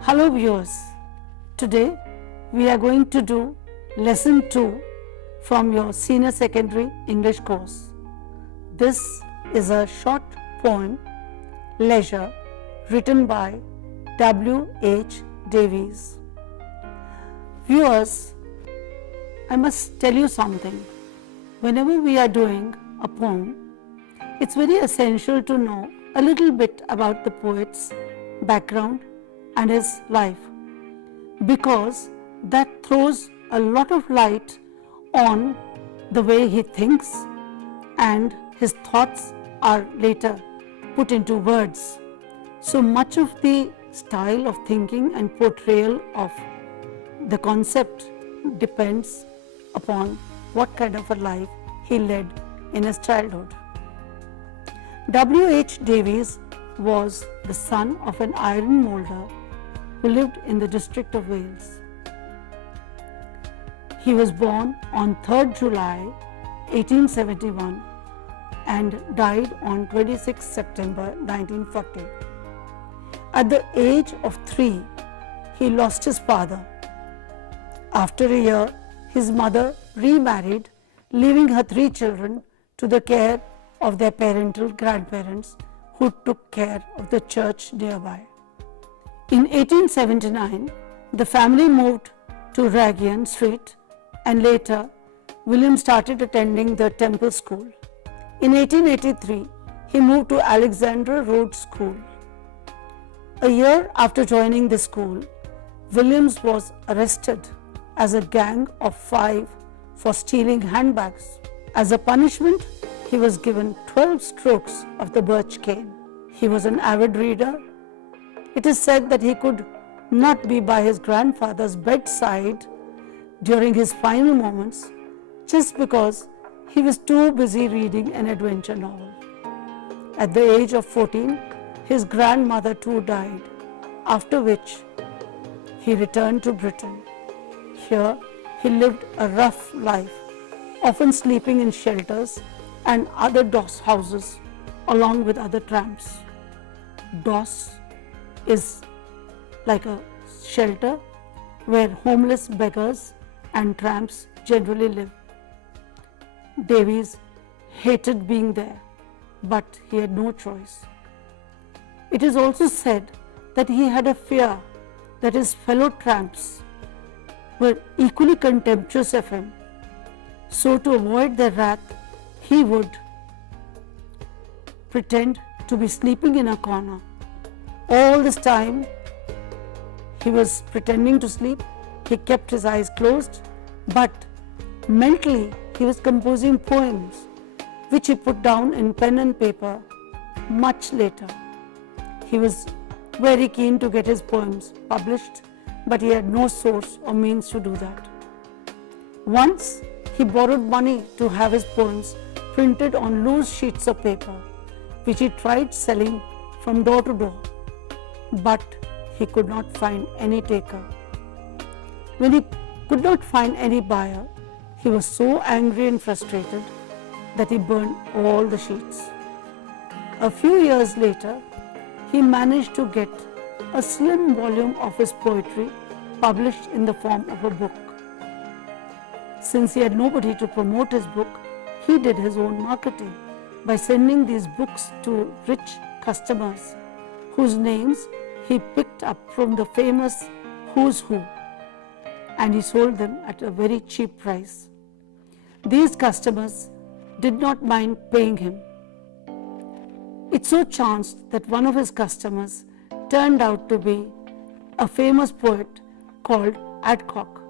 Hello viewers, today we are going to do lesson 2 from your senior secondary English course. This is a short poem, Leisure, written by W.H. Davies. Viewers, I must tell you something. Whenever we are doing a poem, it's very essential to know a little bit about the poet's background and his life, because that throws a lot of light on the way he thinks, and his thoughts are later put into words. So much of the style of thinking and portrayal of the concept depends upon what kind of a life he led in his childhood. W.H. Davies was the son of an iron molder who lived in the district of Wales. He was born on 3rd July 1871 and died on 26 September 1940. At the age of 3, he lost his father. After a year, his mother remarried, leaving her 3 children to the care of their parental grandparents, who took care of the church nearby. In 1879, the family moved to Ragian Street, and later William started attending the Temple School. In 1883, he moved to Alexandra Road School. A year after joining the school, Williams was arrested as a gang of 5 for stealing handbags. As a punishment, he was given 12 strokes of the birch cane. He was an avid reader. It is said that he could not be by his grandfather's bedside during his final moments just because he was too busy reading an adventure novel. At the age of 14, his grandmother too died, after which he returned to Britain. Here, he lived a rough life, often sleeping in shelters and other doss houses along with other tramps. Doss is like a shelter where homeless beggars and tramps generally live. Davies hated being there, but he had no choice. It is also said that he had a fear that his fellow tramps were equally contemptuous of him. So to avoid their wrath, he would pretend to be sleeping in a corner. All this time he was pretending to sleep. He kept his eyes closed, but mentally he was composing poems which he put down in pen and paper much later. He was very keen to get his poems published, but he had no source or means to do that. Once he borrowed money to have his poems printed on loose sheets of paper, which he tried selling from door to door, but he could not find any taker. When he could not find any buyer, he was so angry and frustrated that he burned all the sheets. A few years later, he managed to get a slim volume of his poetry published in the form of a book. Since he had nobody to promote his book, he did his own marketing by sending these books to rich customers whose names he picked up from the famous Who's Who, and he sold them at a very cheap price. These customers did not mind paying him. It so chanced that one of his customers turned out to be a famous poet called Adcock,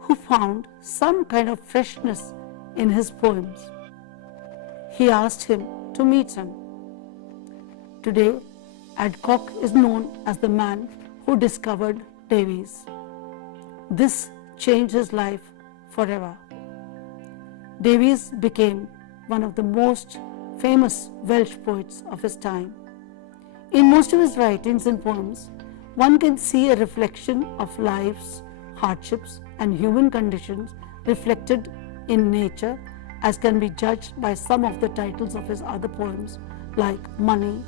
who found some kind of freshness in his poems. He asked him to meet him. Today, Adcock is known as the man who discovered Davies. This changed his life forever. Davies became one of the most famous Welsh poets of his time. In most of his writings and poems, one can see a reflection of life's hardships and human conditions reflected in nature, as can be judged by some of the titles of his other poems like Money,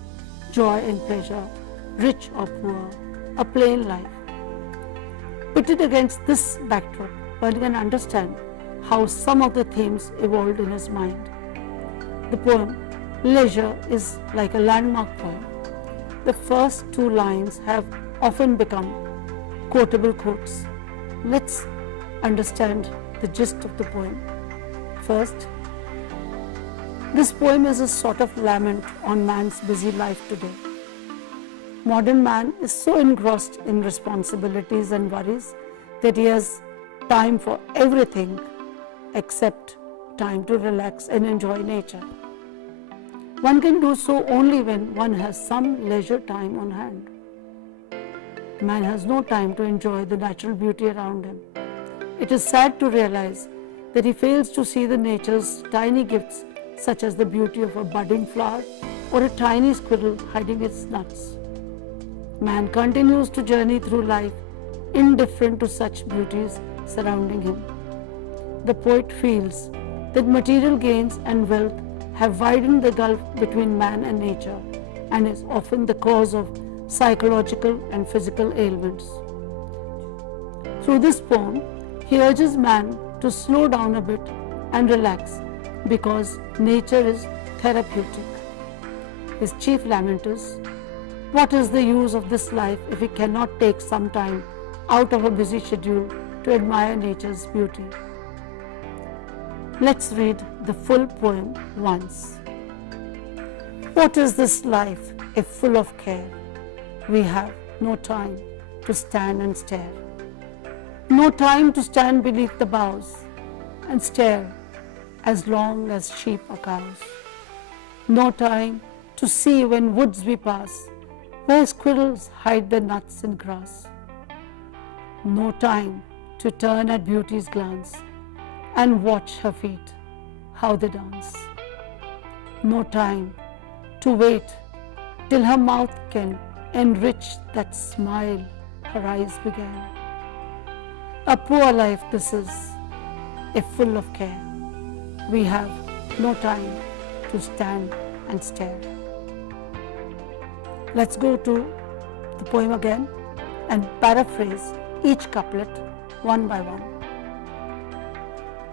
Joy and Pleasure, rich or poor, a plain life. Pitted against this backdrop, one can understand how some of the themes evolved in his mind. The poem Leisure is like a landmark poem. The first two lines have often become quotable quotes. Let's understand the gist of the poem. First, this poem is a sort of lament on man's busy life today. Modern man is so engrossed in responsibilities and worries that he has time for everything except time to relax and enjoy nature. One can do so only when one has some leisure time on hand. Man has no time to enjoy the natural beauty around him. It is sad to realize that he fails to see the nature's tiny gifts, such as the beauty of a budding flower or a tiny squirrel hiding its nuts. Man continues to journey through life indifferent to such beauties surrounding him. The poet feels that material gains and wealth have widened the gulf between man and nature and is often the cause of psychological and physical ailments. Through this poem, he urges man to slow down a bit and relax because nature is therapeutic. His chief lament is, what is the use of this life if we cannot take some time out of a busy schedule to admire nature's beauty? Let's read the full poem once. What is this life if full of care? We have no time to stand and stare. No time to stand beneath the boughs and stare as long as sheep or cows. No time to see when woods we pass, where squirrels hide their nuts in grass. No time to turn at beauty's glance and watch her feet, how they dance. No time to wait till her mouth can enrich that smile her eyes began. A poor life this is, if full of care. We have no time to stand and stare. Let's go to the poem again and paraphrase each couplet one by one.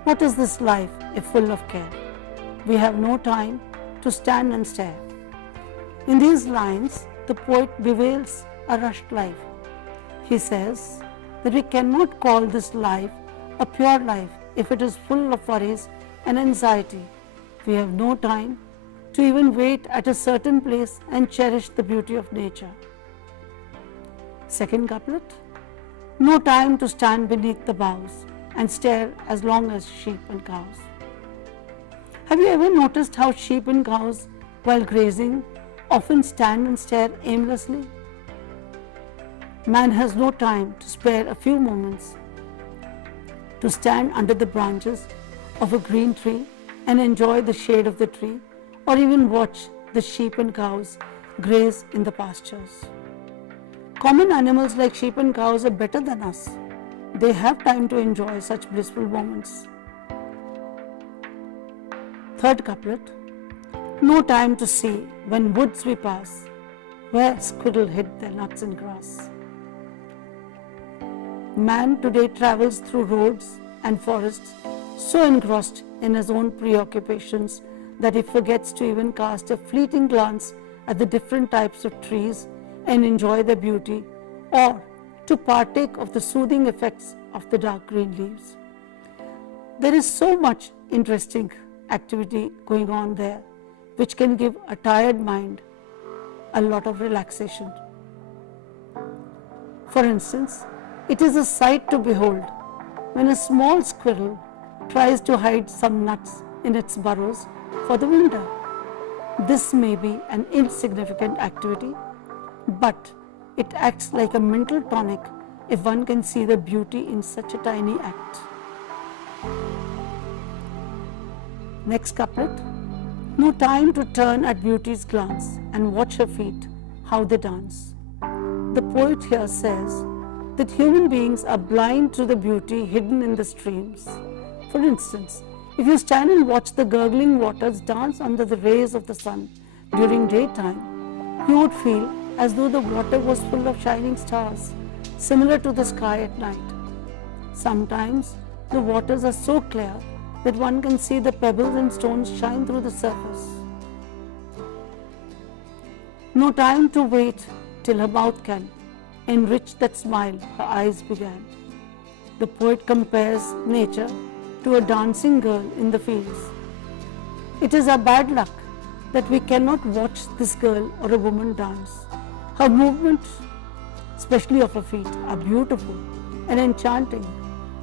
What is this life if full of care? We have no time to stand and stare. In these lines, the poet bewails a rushed life. He says that we cannot call this life a pure life if it is full of worries and anxiety. We have no time to even wait at a certain place and cherish the beauty of nature. Second couplet, no time to stand beneath the boughs and stare as long as sheep and cows. Have you ever noticed how sheep and cows, while grazing, often stand and stare aimlessly? Man has no time to spare a few moments to stand under the branches of a green tree and enjoy the shade of the tree, or even watch the sheep and cows graze in the pastures. Common animals like sheep and cows are better than us. They have time to enjoy such blissful moments. Third couplet, no time to see when woods we pass, where squirrel hid their nuts in grass. Man today travels through roads and forests so engrossed in his own preoccupations that he forgets to even cast a fleeting glance at the different types of trees and enjoy their beauty, or to partake of the soothing effects of the dark green leaves. There is so much interesting activity going on there which can give a tired mind a lot of relaxation. For instance, it is a sight to behold when a small squirrel tries to hide some nuts in its burrows for the winter. This may be an insignificant activity, but it acts like a mental tonic if one can see the beauty in such a tiny act. Next couplet, no time to turn at beauty's glance and watch her feet, how they dance. The poet here says that human beings are blind to the beauty hidden in the streams. For instance, if you stand and watch the gurgling waters dance under the rays of the sun during daytime, you would feel as though the water was full of shining stars, similar to the sky at night. Sometimes the waters are so clear that one can see the pebbles and stones shine through the surface. No time to wait till her mouth can enrich that smile her eyes began. The poet compares nature to a dancing girl in the fields. It is our bad luck that we cannot watch this girl or a woman dance. Her movements, especially of her feet, are beautiful and enchanting,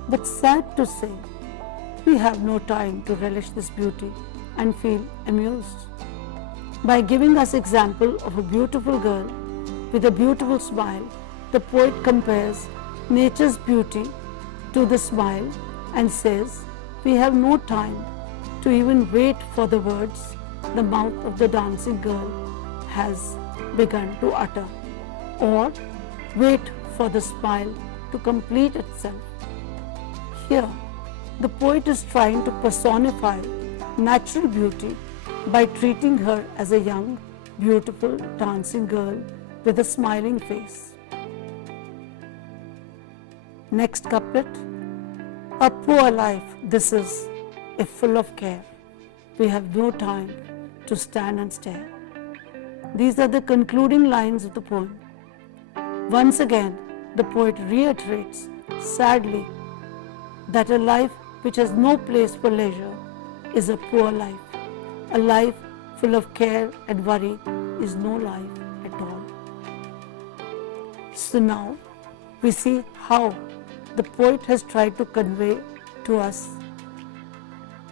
but sad to say, we have no time to relish this beauty and feel amused. By giving us example of a beautiful girl with a beautiful smile, the poet compares nature's beauty to the smile and says, we have no time to even wait for the words the mouth of the dancing girl has begun to utter, or wait for the smile to complete itself. Here, the poet is trying to personify natural beauty by treating her as a young, beautiful dancing girl with a smiling face. Next couplet. A poor life this is, if full of care. We have no time to stand and stare. These are the concluding lines of the poem. Once again, the poet reiterates sadly that a life which has no place for leisure is a poor life. A life full of care and worry is no life at all. So now we see how the poet has tried to convey to us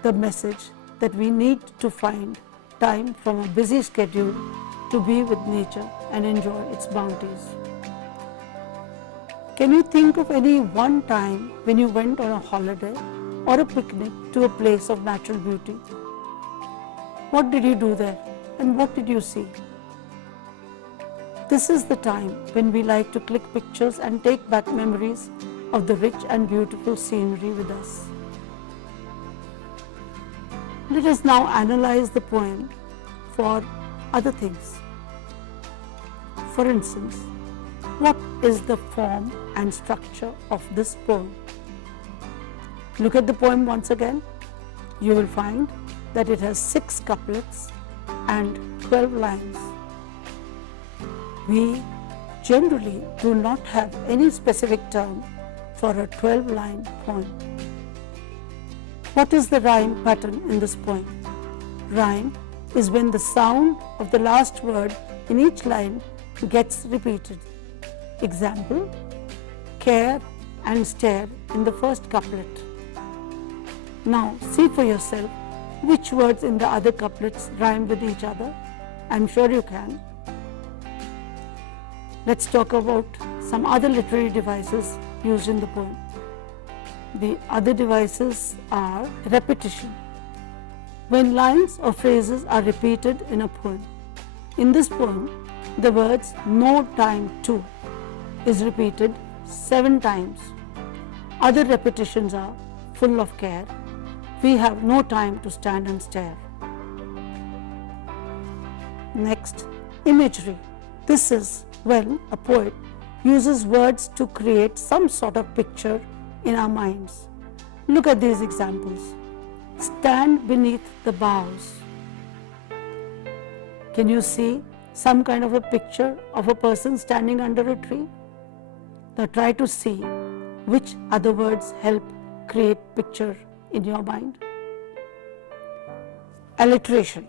the message that we need to find time from a busy schedule to be with nature and enjoy its bounties. Can you think of any one time when you went on a holiday or a picnic to a place of natural beauty? What did you do there and what did you see? This is the time when we like to click pictures and take back memories of the rich and beautiful scenery with us. Let us now analyze the poem for other things. For instance, what is the form and structure of this poem? Look at the poem once again. You will find that it has 6 couplets and 12 lines. We generally do not have any specific term for a 12-line poem. What is the rhyme pattern in this poem? Rhyme is when the sound of the last word in each line gets repeated. Example, care and stare in the first couplet. Now see for yourself which words in the other couplets rhyme with each other. I'm sure you can. Let's talk about some other literary devices used in the poem. The other devices are repetition. When lines or phrases are repeated in a poem. In this poem, the words no time to is repeated 7 times. Other repetitions are full of care. We have no time to stand and stare. Next, imagery. This is when a poet uses words to create some sort of picture in our minds. Look at these examples. Stand beneath the boughs. Can you see some kind of a picture of a person standing under a tree? Now try to see which other words help create picture in your mind. Alliteration.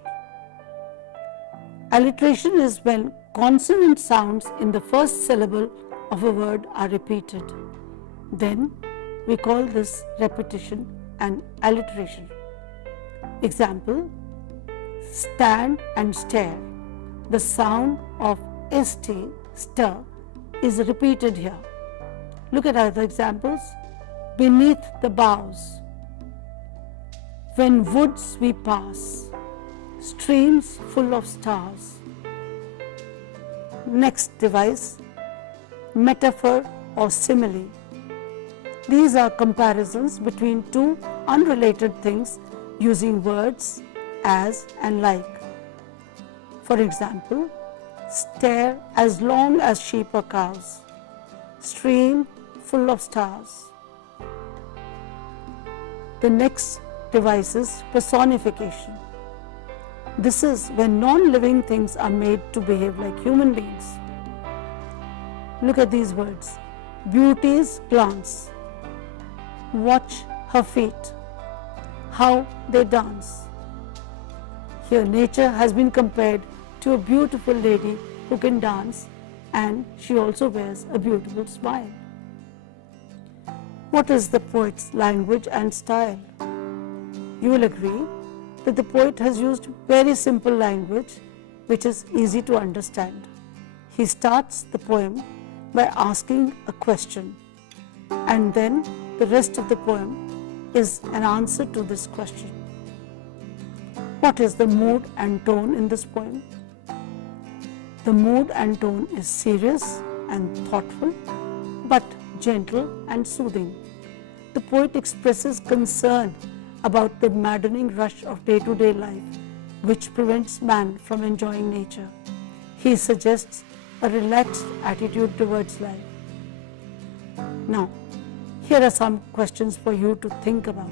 Alliteration is when consonant sounds in the first syllable of a word are repeated. Then we call this repetition and alliteration. Example, stand and stare. The sound of st, stir, is repeated here. Look at other examples. Beneath the boughs. When woods we pass. Streams full of stars. Next device, metaphor or simile. These are comparisons between 2 unrelated things using words as and like. For example, stare as long as sheep or cows, stream full of stars. The next device is personification. This is when non-living things are made to behave like human beings. Look at these words. Beauty's glance. Watch her feet, how they dance. Here nature has been compared to a beautiful lady who can dance, and she also wears a beautiful smile. What is the poet's language and style? You will agree that the poet has used very simple language which is easy to understand. He starts the poem by asking a question, and then the rest of the poem is an answer to this question. What is the mood and tone in this poem? The mood and tone is serious and thoughtful, but gentle and soothing. The poet expresses concern about the maddening rush of day-to-day life, which prevents man from enjoying nature. He suggests a relaxed attitude towards life. Now, here are some questions for you to think about.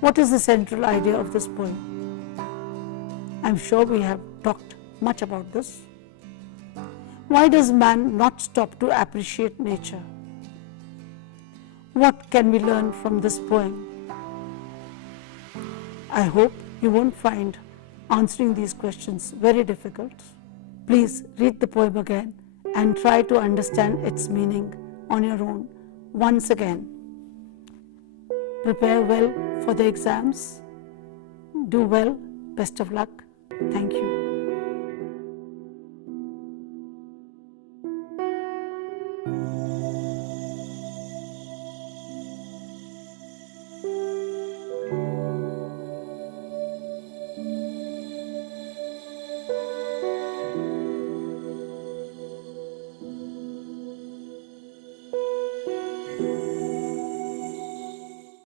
What is the central idea of this poem? I'm sure we have talked much about this. Why does man not stop to appreciate nature? What can we learn from this poem? I hope you won't find answering these questions very difficult. Please read the poem again and try to understand its meaning on your own once again. Prepare well for the exams. Do well. Best of luck. Thank you.